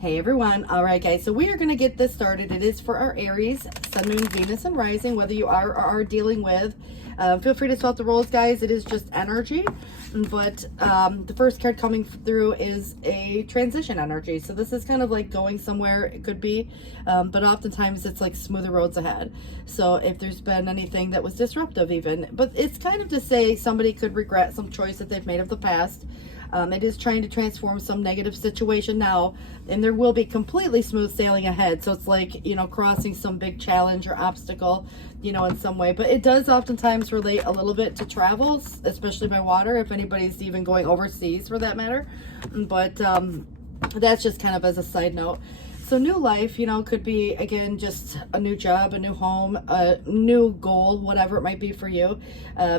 Hey everyone. All right, guys, so we are going to get this started. It is for our Aries, Sun, Moon, Venus, and Rising, whether you are or are dealing with. Feel free to swap the roles, guys. It is just energy, but the first card coming through is a transition energy. So this is kind of like going somewhere. It could be, but oftentimes it's like smoother roads ahead. So if there's been anything that was disruptive even, but it's kind of to say somebody could regret some choice that they've made of the past. It is trying to transform some negative situation now, and there will be completely smooth sailing ahead. So it's like, you know, crossing some big challenge or obstacle, you know, in some way. But it does oftentimes relate a little bit to travels, especially by water, if anybody's even going overseas for that matter. But that's just kind of as a side note. So new life, you know, could be, again, just a new job, a new home, a new goal, whatever it might be for you,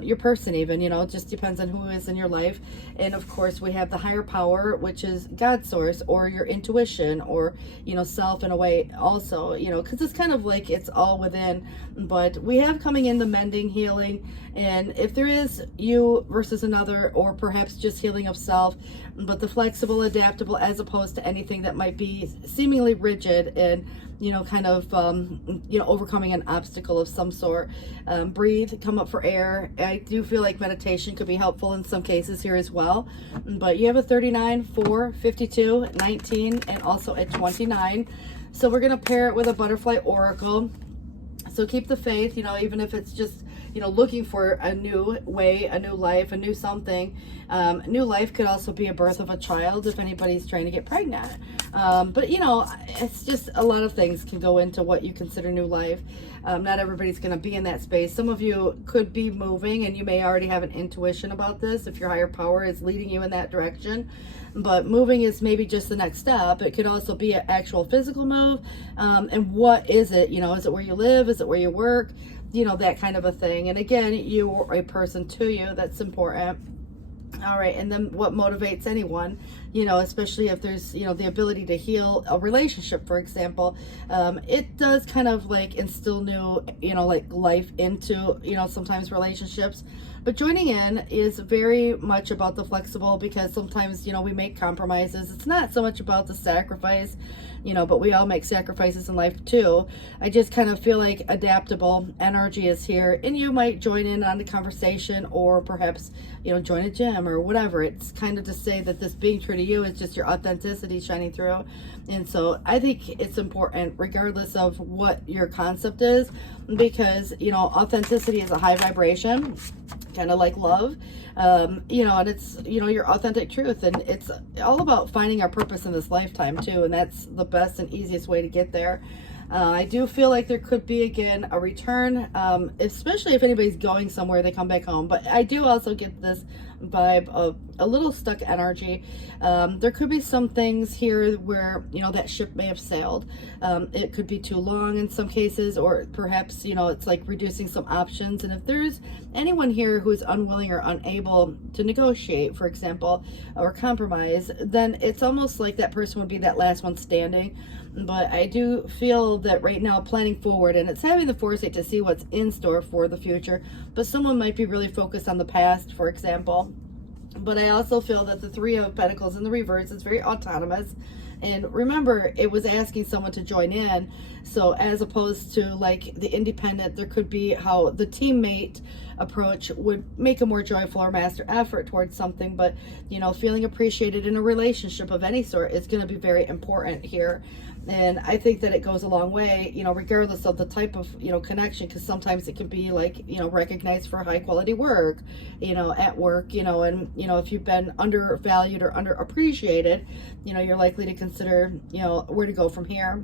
your person even, you know, it just depends on who is in your life. And of course, we have the higher power, which is God's source, or your intuition, or, you know, self in a way also, you know, because it's kind of like it's all within. But we have coming in the mending, healing, and if there is you versus another, or perhaps just healing of self, but the flexible, adaptable, as opposed to anything that might be seemingly rigid and, you know, kind of, you know, overcoming an obstacle of some sort. Breathe, come up for air. I do feel like meditation could be helpful in some cases here as well. But you have a 39, 4, 52, 19, and also a 29. So we're going to pair it with a butterfly oracle. So keep the faith, you know, even if it's just, you know, looking for a new way, a new life, a new something. New life could also be a birth of a child if anybody's trying to get pregnant. But, you know, it's just a lot of things can go into what you consider new life. Not everybody's going to be in that space. Some of you could be moving, and you may already have an intuition about this if your higher power is leading you in that direction. But moving is maybe just the next step. It could also be an actual physical move. And what is it? You know, is it where you live? Is it where you work? You know, that kind of a thing. And again, you are a person to you. That's important. All right. And then what motivates anyone, you know, especially if there's, you know, the ability to heal a relationship, for example, it does kind of like instill new, you know, like life into, you know, sometimes relationships. But joining in is very much about the flexible, because sometimes, you know, we make compromises. It's not so much about the sacrifice, you know, but we all make sacrifices in life too. I just kind of feel like adaptable energy is here, and you might join in on the conversation, or perhaps, you know, join a gym or whatever. It's kind of to say that this being true to you is just your authenticity shining through. And so I think it's important regardless of what your concept is, because, you know, authenticity is a high vibration, kind of like love, you know, and it's, you know, your authentic truth, and it's all about finding our purpose in this lifetime too, and that's the best and easiest way to get there. I do feel like there could be, again, a return, especially if anybody's going somewhere, they come back home. But I do also get this vibe of a little stuck energy. There could be some things here where, you know, that ship may have sailed. It could be too long in some cases, or perhaps, you know, it's like reducing some options. And if there's anyone here who's unwilling or unable to negotiate, for example, or compromise, then it's almost like that person would be that last one standing. But I do feel that right now, planning forward, and it's having the foresight to see what's in store for the future, but someone might be really focused on the past, for example. But I also feel that the Three of Pentacles in the reverse is very autonomous. And remember, it was asking someone to join in. So as opposed to like the independent, there could be how the teammate approach would make a more joyful or master effort towards something. But, you know, feeling appreciated in a relationship of any sort is going to be very important here. And I think that it goes a long way, you know, regardless of the type of, you know, connection, because sometimes it can be like, you know, recognized for high quality work, you know, at work, you know, and, you know, if you've been undervalued or underappreciated, you know, you're likely to consider, you know, where to go from here.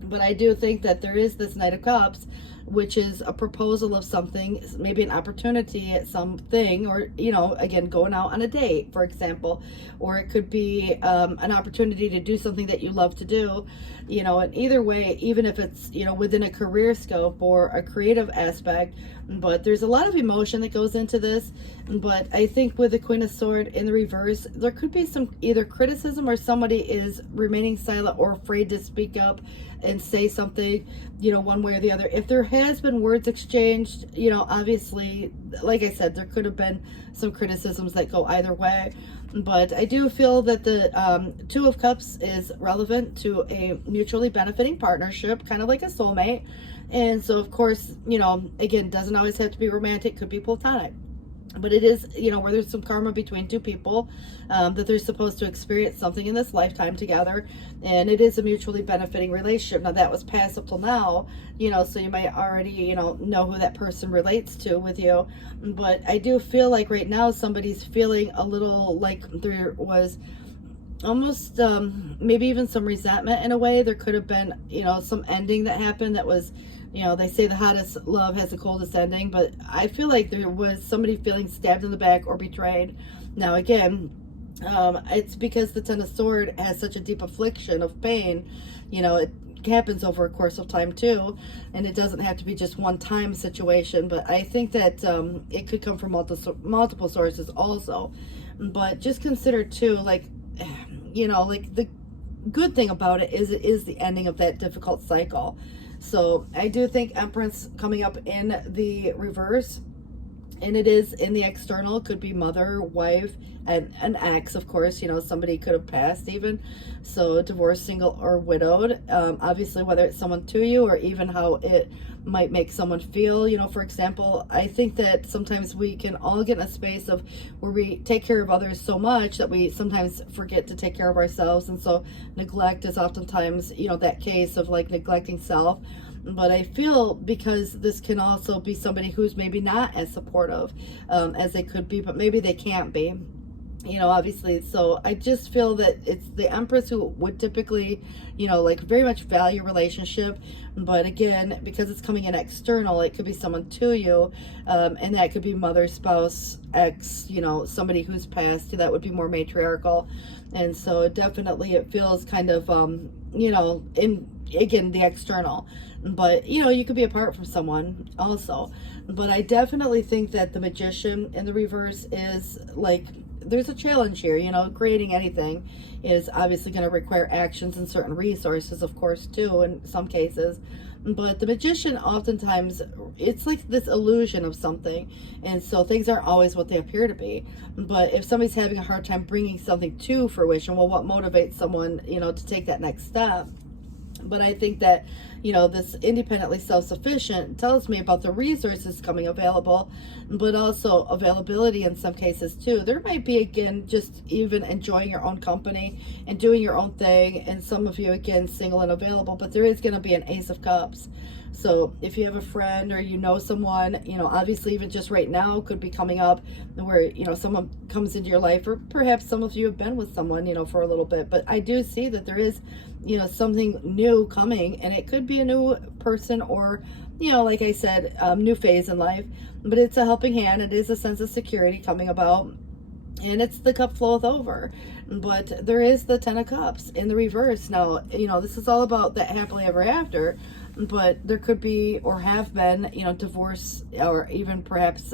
But I do think that there is this Knight of Cups, which is a proposal of something, maybe an opportunity at something, or, you know, again, going out on a date, for example, or it could be an opportunity to do something that you love to do, you know, and either way, even if it's, you know, within a career scope or a creative aspect. But there's a lot of emotion that goes into this. But I think with the Queen of Swords in the reverse, there could be some either criticism, or somebody is remaining silent or afraid to speak up and say something, you know, one way or the other. If there has been words exchanged, you know, obviously, like I said, there could have been some criticisms that go either way. But I do feel that the Two of Cups is relevant to a mutually benefiting partnership, kind of like a soulmate. And so, of course, you know, again, doesn't always have to be romantic, could be platonic. But it is, you know, where there's some karma between two people, that they're supposed to experience something in this lifetime together. And it is a mutually benefiting relationship. Now, that was past up till now, you know, so you might already, you know who that person relates to with you. But I do feel like right now somebody's feeling a little like there was almost maybe even some resentment in a way. There could have been, you know, some ending that happened that was, you know, they say the hottest love has the coldest ending, but I feel like there was somebody feeling stabbed in the back or betrayed. Now, again, it's because the Ten of Swords has such a deep affliction of pain. You know, it happens over a course of time too, and it doesn't have to be just one time situation. But I think that it could come from multiple sources also. But just consider too, like, you know, like the good thing about it is the ending of that difficult cycle. So I do think Empress coming up in the reverse, and it is in the external, could be mother, wife, and an ex, of course, you know, somebody could have passed even. So divorced, single, or widowed. Obviously, whether it's someone to you or even how it might make someone feel, you know, for example, I think that sometimes we can all get in a space of where we take care of others so much that we sometimes forget to take care of ourselves. And so neglect is oftentimes, you know, that case of like neglecting self. But I feel because this can also be somebody who's maybe not as supportive as they could be, but maybe they can't be, you know, obviously. So I just feel that it's the Empress who would typically, you know, like very much value relationship. But again, because it's coming in external, it could be someone to you, and that could be mother, spouse, ex, you know, somebody who's passed. That would be more matriarchal. And so definitely it feels kind of, you know, in, again, the external. But, you know, you could be apart from someone also. But I definitely think that the Magician in the reverse is like, there's a challenge here. You know, creating anything is obviously going to require actions and certain resources, of course, too, in some cases. But the Magician, oftentimes, it's like this illusion of something. And so things aren't always what they appear to be. But if somebody's having a hard time bringing something to fruition, well, what motivates someone, you know, to take that next step? But I think that, you know, this independently self-sufficient tells me about the resources coming available, but also availability in some cases too. There might be, again, just even enjoying your own company and doing your own thing. And some of you, again, single and available, but there is going to be an Ace of Cups. So if you have a friend or you know someone, you know, obviously even just right now could be coming up where, you know, someone comes into your life, or perhaps some of you have been with someone, you know, for a little bit. But I do see that there is, you know, something new coming, and it could be a new person or, you know, like I said, new phase in life. But it's a helping hand. It is a sense of security coming about. And it's the cup floweth over. But there is the Ten of Cups in the reverse. Now, you know, this is all about that happily ever after. But there could be, or have been, you know, divorce, or even perhaps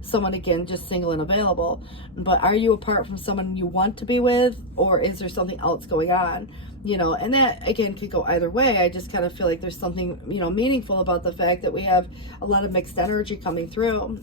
someone, again, just single and available. But are you apart from someone you want to be with, or is there something else going on? You know, and that, again, could go either way. I just kind of feel like there's something, you know, meaningful about the fact that we have a lot of mixed energy coming through.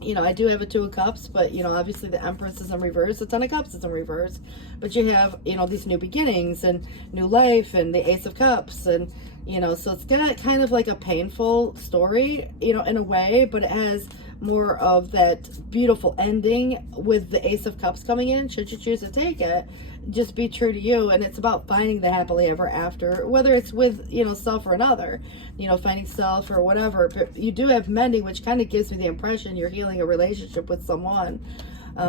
You know, I do have a Two of Cups, but, you know, obviously the Empress is in reverse, the Ten of Cups is in reverse. But you have, you know, these new beginnings and new life and the Ace of Cups. And, you know, so it's got kind of like a painful story, you know, in a way, but it has more of that beautiful ending with the Ace of Cups coming in, should you choose to take it. Just be true to you, and it's about finding the happily ever after, whether it's with, you know, self or another, you know, finding self or whatever. But you do have mending, which kind of gives me the impression you're healing a relationship with someone.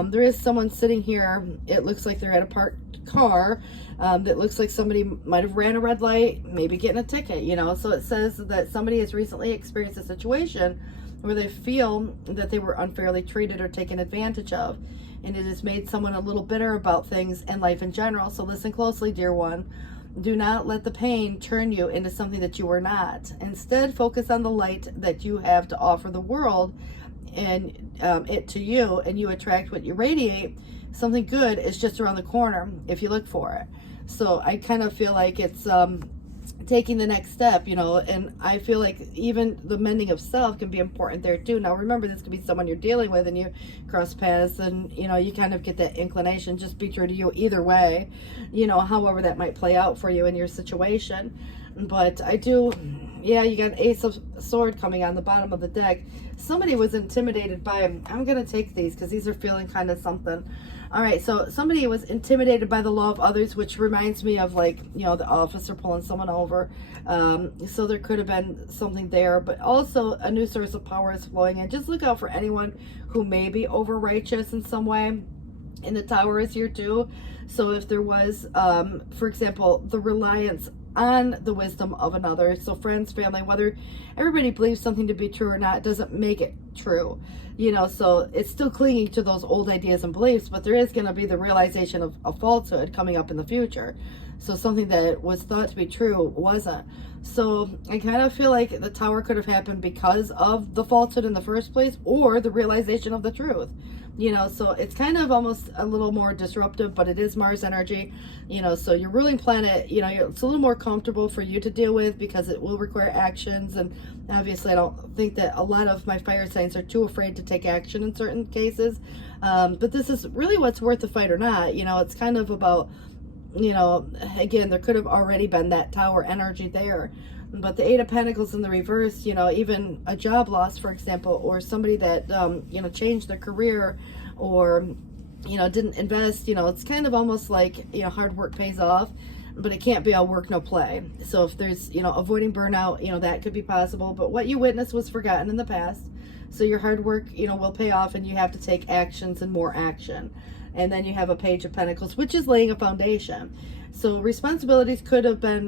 There is someone sitting here, it looks like they're at a parked car, that looks like somebody might have ran a red light, maybe getting a ticket, you know. So it says that somebody has recently experienced a situation where they feel that they were unfairly treated or taken advantage of. And it has made someone a little bitter about things and life in general. So listen closely, dear one. Do not let the pain turn you into something that you are not. Instead, focus on the light that you have to offer the world and it to you, and you attract what you radiate. Something good is just around the corner if you look for it. So I kind of feel like it's taking the next step, you know. And I feel like even the mending of self can be important there too. Now remember, this could be someone you're dealing with and you cross paths, and you know, you kind of get that inclination. Just be true to you either way, you know, however that might play out for you in your situation. But I do, yeah, you got Ace of Sword coming on the bottom of the deck. Somebody was intimidated by him. I'm gonna take these because these are feeling kind of something. All right, so somebody was intimidated by the law of others, which reminds me of, like, you know, the officer pulling someone over. So there could have been something there, but also a new source of power is flowing in. Just look out for anyone who may be over righteous in some way. And the Tower is here too. So if there was, for example, the reliance on the wisdom of another, so friends, family, whether everybody believes something to be true or not doesn't make it true, you know. So it's still clinging to those old ideas and beliefs, but there is going to be the realization of a falsehood coming up in the future. So something that was thought to be true wasn't. So I kind of feel like the Tower could have happened because of the falsehood in the first place, or the realization of the truth, you know. So it's kind of almost a little more disruptive, but it is Mars energy, you know. So your ruling planet, you know, it's a little more comfortable for you to deal with because it will require actions. And obviously I don't think that a lot of my fire signs are too afraid to take action in certain cases, but this is really what's worth the fight or not, you know. It's kind of about, you know, again, there could have already been that Tower energy there. But the Eight of Pentacles in the reverse, you know, even a job loss, for example, or somebody that, you know, changed their career, or, you know, didn't invest, you know, it's kind of almost like, you know, hard work pays off, but it can't be all work, no play. So if there's, you know, avoiding burnout, you know, that could be possible. But what you witnessed was forgotten in the past. So your hard work, you know, will pay off, and you have to take actions and more action. And then you have a Page of Pentacles, which is laying a foundation. So responsibilities could have been,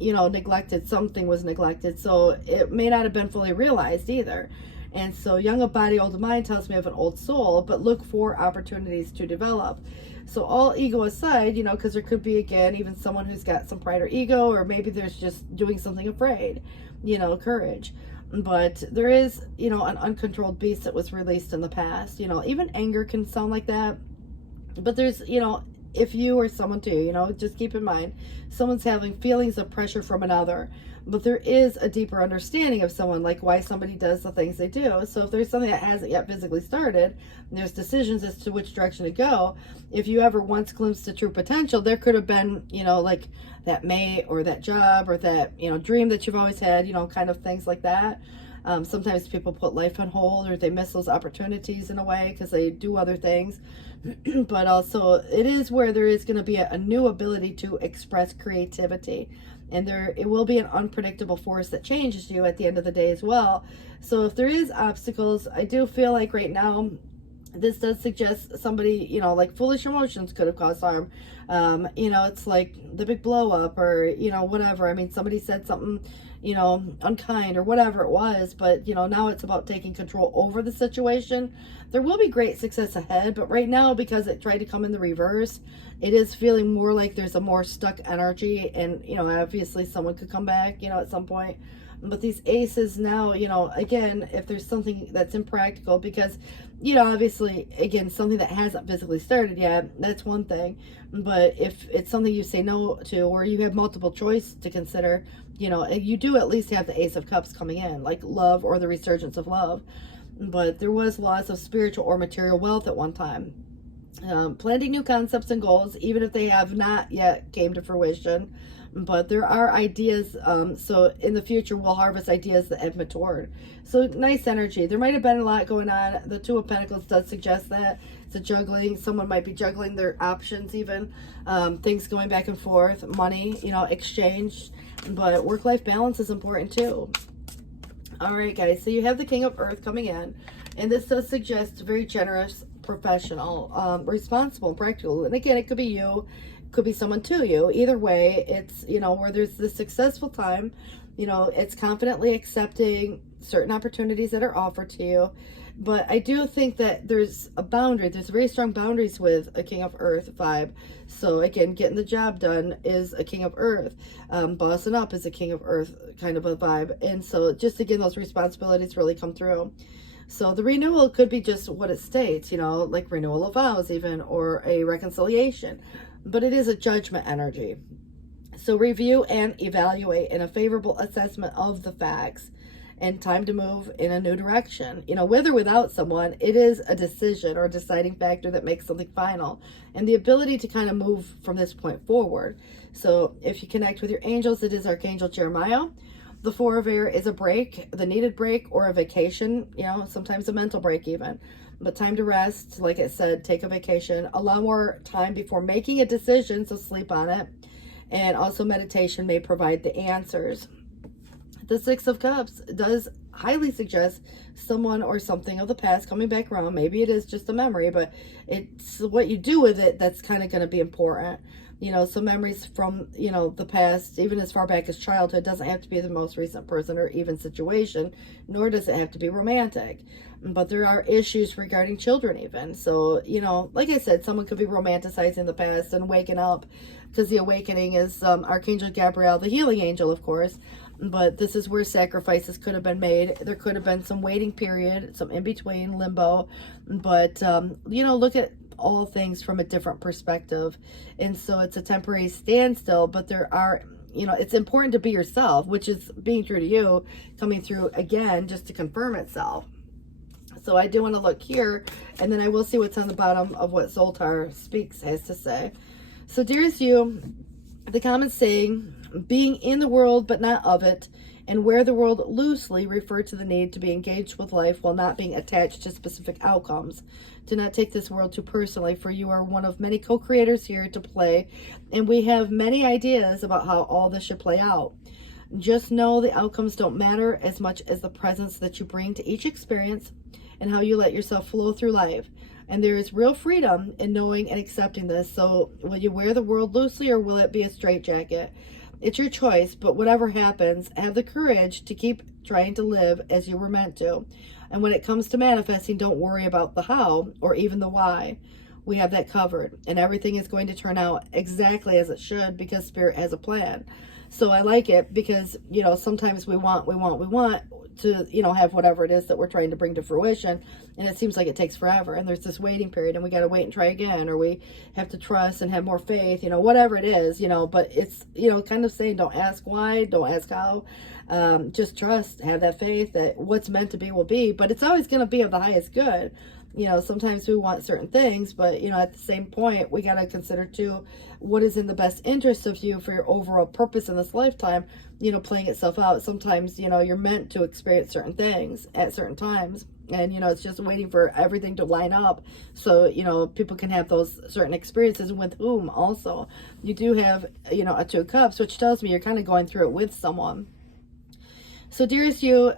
you know, neglected. Something was neglected. So it may not have been fully realized either. And so young of body, old of mind tells me of an old soul, but look for opportunities to develop. So all ego aside, you know, because there could be, again, even someone who's got some pride or ego, or maybe there's just doing something afraid, you know, courage. But there is, you know, an uncontrolled beast that was released in the past. You know, even anger can sound like that. But there's, you know, if you or someone too, you know, just keep in mind, someone's having feelings of pressure from another, but there is a deeper understanding of someone, like why somebody does the things they do. So if there's something that hasn't yet physically started, and there's decisions as to which direction to go, if you ever once glimpsed the true potential, there could have been, you know, like that mate or that job or that, you know, dream that you've always had, you know, kind of things like that. Sometimes people put life on hold, or they miss those opportunities in a way because they do other things. But also it is where there is going to be a new ability to express creativity, and it will be an unpredictable force that changes you at the end of the day as well. So if there is obstacles, I do feel like right now this does suggest somebody, you know, like foolish emotions could have caused harm. You know, it's like the big blow up, or, you know, whatever. I mean, somebody said something, you know, unkind or whatever it was, but, you know, now it's about taking control over the situation. There will be great success ahead, but right now, because it tried to come in the reverse, it is feeling more like there's a more stuck energy. And, you know, obviously someone could come back, you know, at some point. But these aces now, you know, again, if there's something that's impractical, because, you know, obviously, again, something that hasn't physically started yet, that's one thing. But if it's something you say no to, or you have multiple choice to consider, you know, you do at least have the Ace of Cups coming in, like love or the resurgence of love. But there was loss of spiritual or material wealth at one time. Planting new concepts and goals, even if they have not yet came to fruition. But there are ideas, so in the future we'll harvest ideas that have matured. So nice energy. There might have been a lot going on. The Two of Pentacles does suggest that. It's a juggling. Someone might be juggling their options even. Things going back and forth. Money, you know, exchange. But work-life balance is important too. All right, guys. So you have the King of Earth coming in. And this does suggest very generous, professional, responsible, and practical. And again, it could be you. Could be someone to you. Either way, it's, you know, where there's the successful time, you know, it's confidently accepting certain opportunities that are offered to you. But I do think that there's a boundary. There's very strong boundaries with a King of Earth vibe. So again, getting the job done is a King of Earth. Bossing up is a King of Earth kind of a vibe. And so just again, those responsibilities really come through. So the renewal could be just what it states, you know, like renewal of vows even, or a reconciliation. But it is a judgment energy. So review and evaluate in a favorable assessment of the facts, and time to move in a new direction. With or without someone, it is a decision or a deciding factor that makes something final, and the ability to kind of move from this point forward. So if you connect with your angels, it is Archangel Jeremiah. The Four of Air is a break, the needed break, or a vacation, sometimes a mental break even. But time to rest, like it said, take a vacation. Allow more time before making a decision, so sleep on it. And also meditation may provide the answers. The Six of Cups does highly suggest someone or something of the past coming back around. Maybe it is just a memory, but it's what you do with it that's kind of going to be important. Some memories from, the past, even as far back as childhood, doesn't have to be the most recent person or even situation, nor does it have to be romantic. But there are issues regarding children even. So, like I said, someone could be romanticizing the past and waking up, because the awakening is Archangel Gabriel, the healing angel, of course. But this is where sacrifices could have been made. There could have been some waiting period, some in-between, limbo. But, look at all things from a different perspective. And so it's a temporary standstill, but there are, it's important to be yourself, which is being true to you, coming through again, just to confirm itself. So I do want to look here, and then I will see what's on the bottom of what Zoltar Speaks has to say. So dearest you, the common saying, being in the world but not of it, and wear the world loosely, refer to the need to be engaged with life while not being attached to specific outcomes. Do not take this world too personally, for you are one of many co-creators here to play, and we have many ideas about how all this should play out. Just know the outcomes don't matter as much as the presence that you bring to each experience and how you let yourself flow through life. And there is real freedom in knowing and accepting this. So will you wear the world loosely, or will it be a straitjacket? It's your choice, but whatever happens, have the courage to keep trying to live as you were meant to. And when it comes to manifesting, don't worry about the how or even the why. We have that covered, and everything is going to turn out exactly as it should, because Spirit has a plan. So I like it because, sometimes we want to, have whatever it is that we're trying to bring to fruition. And it seems like it takes forever. And there's this waiting period, and we got to wait and try again, or we have to trust and have more faith, whatever it is, but it's, kind of saying, don't ask why, don't ask how, just trust, have that faith that what's meant to be will be, but it's always going to be of the highest good. Sometimes we want certain things, but, at the same point, we got to consider too, what is in the best interest of you for your overall purpose in this lifetime, playing itself out. Sometimes, you're meant to experience certain things at certain times, and, it's just waiting for everything to line up so, people can have those certain experiences, with whom also you do have, a Two of Cups, which tells me you're kind of going through it with someone. So dearest you,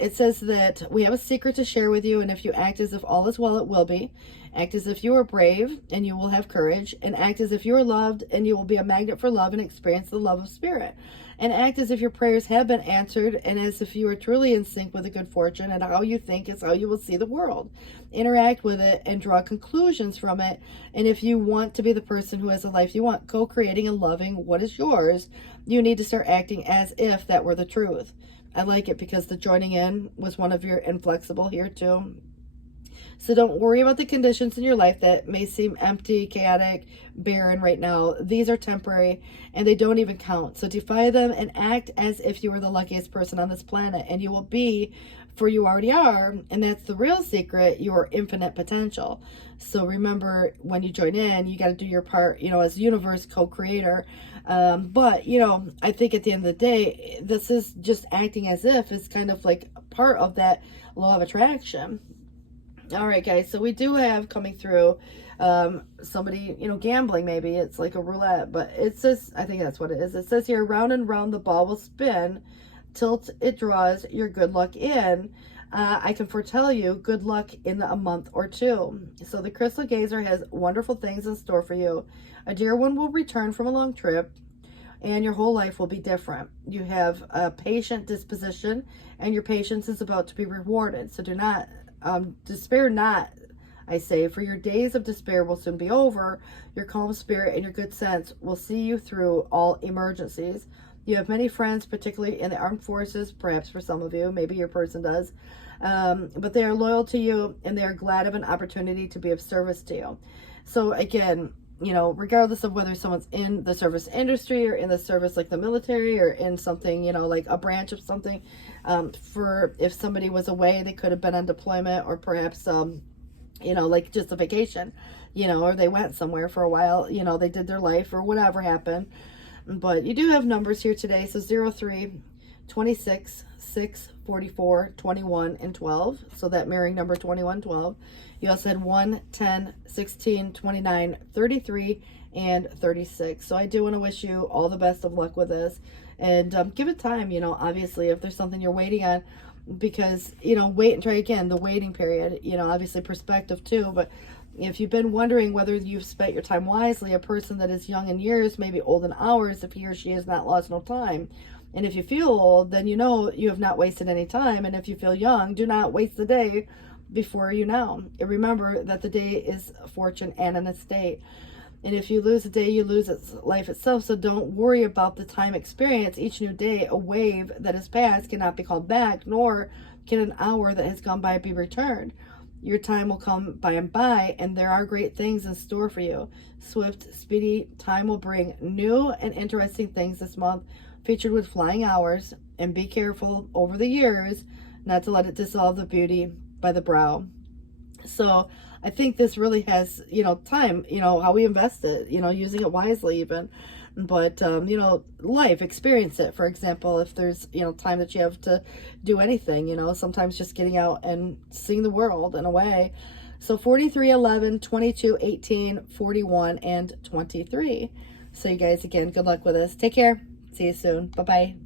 it says that we have a secret to share with you, and if you act as if all is well, it will be. Act as if you are brave, and you will have courage. And act as if you are loved, and you will be a magnet for love and experience the love of Spirit. And act as if your prayers have been answered, and as if you are truly in sync with the good fortune, and how you think is how you will see the world. Interact with it and draw conclusions from it. And if you want to be the person who has the life you want, co-creating and loving what is yours, you need to start acting as if that were the truth. I like it because the joining in was one of your inflexible here too. So don't worry about the conditions in your life that may seem empty, chaotic, barren right now. These are temporary, and they don't even count. So defy them and act as if you were the luckiest person on this planet, and you will be, for you already are. And that's the real secret, your infinite potential. So remember, when you join in, you got to do your part, as universe co-creator. But, I think at the end of the day, this is just acting as if is kind of like part of that law of attraction. All right, guys. So we do have coming through somebody, gambling. Maybe it's like a roulette, but it says, I think that's what it is. It says here, round and round the ball will spin till it draws your good luck in. I can foretell you good luck in a month or two. So the Crystal Gazer has wonderful things in store for you. A dear one will return from a long trip, and your whole life will be different. You have a patient disposition, and your patience is about to be rewarded. So do not despair not, I say, for your days of despair will soon be over. Your calm spirit and your good sense will see you through all emergencies. You have many friends, particularly in the armed forces, perhaps for some of you, maybe your person does, but they are loyal to you, and they are glad of an opportunity to be of service to you. So again, you know, regardless of whether someone's in the service industry or in the service like the military or in something, you know, like a branch of something, for if somebody was away, they could have been on deployment, or perhaps, you know, like just a vacation, you know, or they went somewhere for a while, you know, they did their life or whatever happened. But you do have numbers here today. So 03, 26, 6, 44, 21, and 12. So that mirroring number 21, 12. You also had 1, 10, 16, 29, 33, and 36. So I do want to wish you all the best of luck with this. And give it time, you know, obviously, if there's something you're waiting on, because, you know, wait and try again, the waiting period, you know, obviously perspective too. But if you've been wondering whether you've spent your time wisely, a person that is young in years may be old in hours if he or she has not lost no time. And if you feel old, then you know you have not wasted any time. And if you feel young, do not waste the day before you now. And remember that the day is a fortune and an estate. And if you lose a day, you lose its life itself. So don't worry about the time experience. Each new day, a wave that has passed, cannot be called back, nor can an hour that has gone by be returned. Your time will come by and by, and there are great things in store for you. Swift, speedy time will bring new and interesting things this month, featured with flying hours. And be careful over the years not to let it dissolve the beauty by the brow. So I think this really has, you know, time, you know, how we invest it, you know, using it wisely even. But, you know, life, experience it. For example, if there's, you know, time that you have to do anything, you know, sometimes just getting out and seeing the world in a way. So 43, 11, 22, 18, 41, and 23. So you guys, again, good luck with this. Take care. See you soon. Bye-bye.